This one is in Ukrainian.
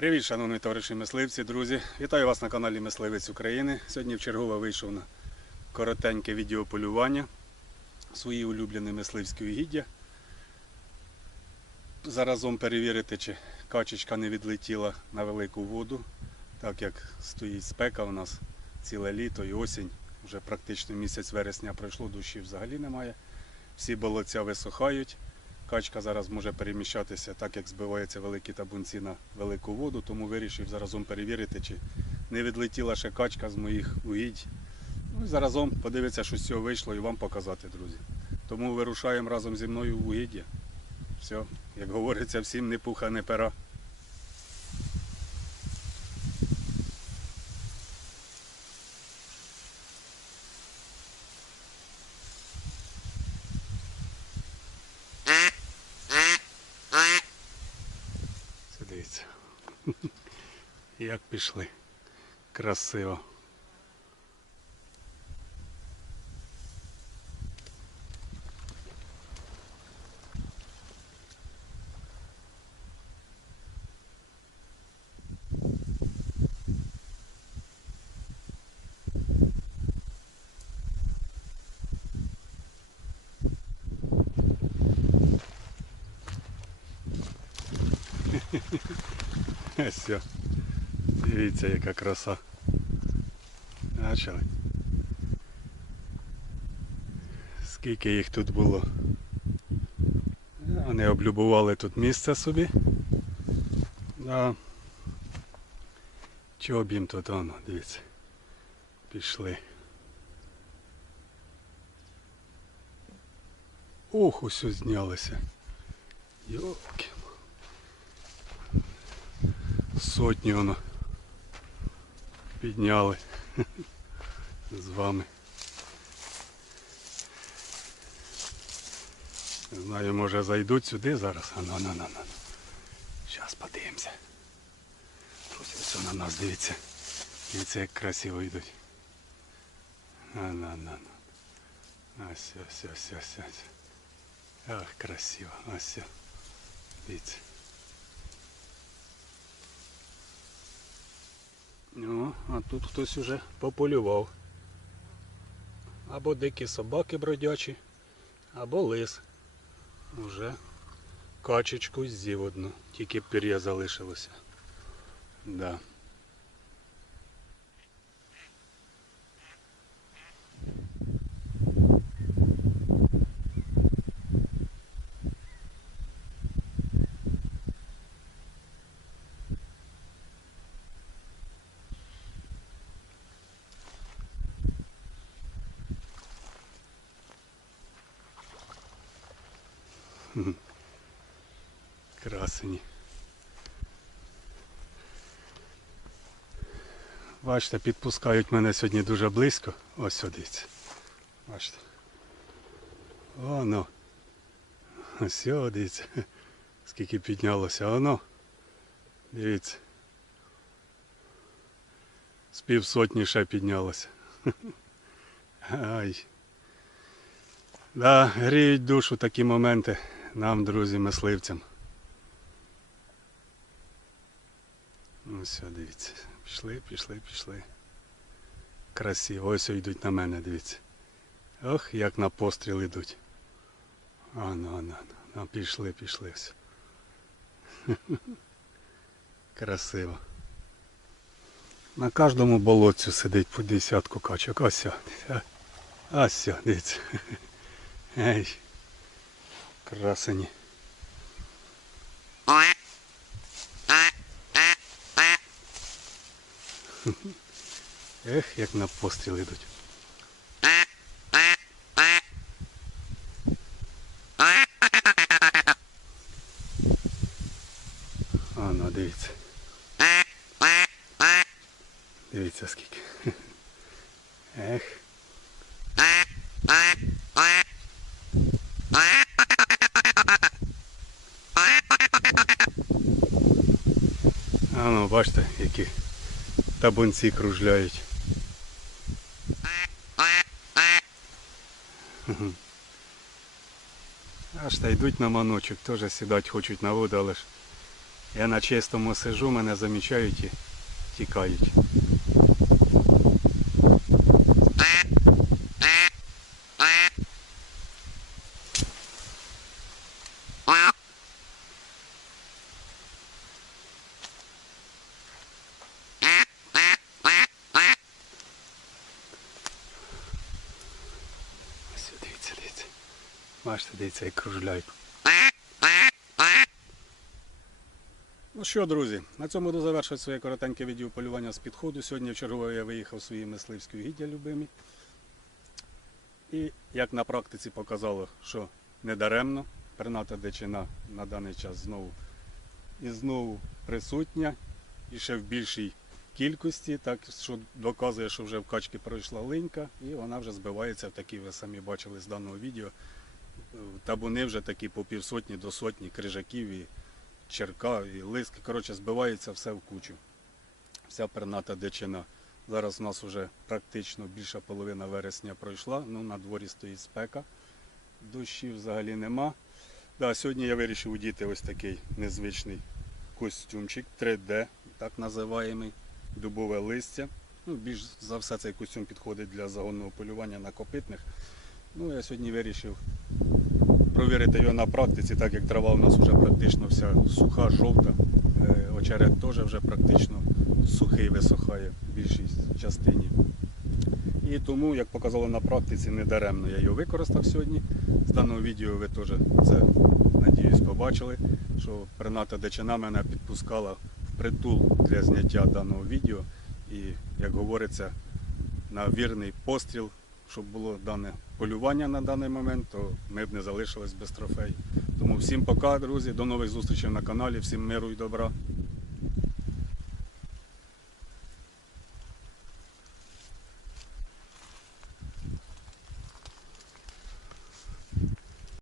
Привіт, шановні товариші мисливці, друзі. Вітаю вас на каналі Мисливець України. Сьогодні вчергове вийшов на коротеньке відеополювання свої улюблені мисливські угіддя. Заразом перевірити, чи качечка не відлетіла на велику воду, так як стоїть спека у нас ціле літо і осінь. Вже практично місяць вересня пройшло, душі взагалі немає. Всі болоця висухають. Качка зараз може переміщатися так, як збиваються великі табунці на велику воду, тому вирішив заразом перевірити, чи не відлетіла ще качка з моїх угідь. Ну і заразом подивитися, що з цього вийшло і вам показати, друзі. Тому вирушаємо разом зі мною в угіддя. Все, як говориться, всім не пуха, не пера. Це дивіться. Як пішли. Красиво. Все. Дивіться, яка краса. Бачили? Скільки їх тут було. Вони облюбували тут місце собі. Да. Чого б їм тут воно, дивіться. Пішли. Ох, усе знялося. Йоки. Сотні воно підняли з вами. Не знаю, може зайдуть сюди зараз. А ну, ну, ну, ну. Зараз подивимося. Все на нас дивіться. Дивіться, як красиво йдуть. А, на, на, на. Ось, ось, ось, ось, ось. Ах, красиво. Ось. Дивіться. А тут хтось уже пополював. Або дикі собаки бродячі, або лис. Уже качечку з'їв одну, тільки пір'я залишилося. Да. Красені. Бачите, підпускають мене сьогодні дуже близько. Ось сюди. Бачите. Оно. Ось дивіться. Скільки піднялося. Оно. Дивіться. З півсотні ще піднялося. Ай. Да, гріють душу такі моменти нам, друзі, мисливцям. Ну все, дивіться. Пішли, пішли, пішли. Красиво. Ось йдуть на мене, дивіться. Ох, як на постріл йдуть. А, ну, ну, ну, пішли, пішли все. Красиво. На кожному болотцю сидить по десятку качок. Ось. Ось, дивіться. Ей. Красені. Ех, як на постріл йдуть. А, ну дивіться. Дивіться скільки. Ех. А ну, бачите, які табунці кружляють. Аж та йдуть на маночок, теж сідати хочуть на воду, але ж Я на чистому сижу, мене замічають і тікають. Ось дивіться, дивіться. Бачите, дивіться, як кружляють. Ну що, друзі, на цьому буду завершувати своє коротеньке відео полювання з підходу. Сьогодні вчергове я виїхав свої мисливські угіддя любимі. І як на практиці показало, що недаремно, перната дичина на даний час знову і знову присутня, і ще в більшій кількості, так що доказує, що вже в качки пройшла линька, і вона вже збивається в такі, ви самі бачили з даного відео. Табуни вже такі по півсотні до сотні крижаків і черка, і лиски. Коротше, збивається все в кучу. Вся перната дичина. Зараз у нас вже практично більша половина вересня пройшла. Ну, на дворі стоїть спека. Дощів взагалі нема. Да, сьогодні я вирішив удіти ось такий незвичний костюмчик 3D, так називаємий, дубове листя. Ну, більш за все цей костюм підходить для загонного полювання на копитних. Ну, я сьогодні вирішив провірити його на практиці, так як трава у нас вже практично вся суха, жовта. Е, Очерет теж вже практично сухий висохає в більшій частині. І тому, як показало на практиці, не даремно я його використав сьогодні. З даного відео ви теж це, надіюсь, побачили, що перната дичина мене підпускала в притул для зняття даного відео. І, як говориться, на вірний постріл, щоб було дане полювання на даний момент, то ми б не залишились без трофеїв. Тому всім пока, друзі, до нових зустрічей на каналі, всім миру і добра.